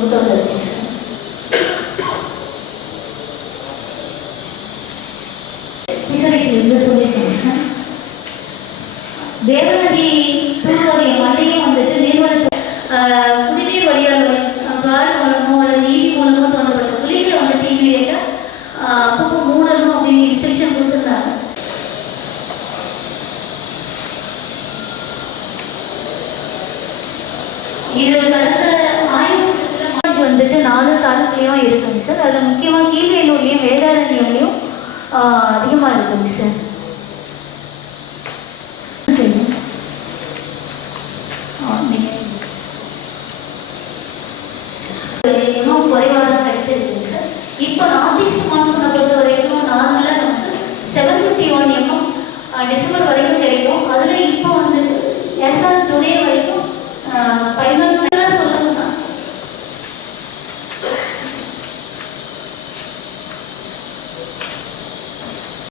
கொண்டு வந்துருச்சு sir. ஃபிஷரிஸ்லேருந்து சொல்லியிருக்கேங்க sir. தேவநதி தூர்வாரிய மண்ணையும் வந்துட்டு நீர்வள குடிநீர் வழியாக வால் மூலமோ அல்லது ஈவி மூலமோ தோன்றப்பட்ட குளிரை வந்துட்டு இமீடியட்டாக அப்பப்போ மூடணும் அப்படின்னு இன்ஸ்ட்ரக்ஷன் கொடுத்துருந்தாங்க. இது கடந்த ஆய்வு வந்துட்டு 4 தாலுக்குலையும் இருக்குங்க சார். அதில் முக்கியமாக கீழ்வேலூர்லேயும் வேதாரண்யம்லேயும் அதிகமாக இருக்குங்க சார்.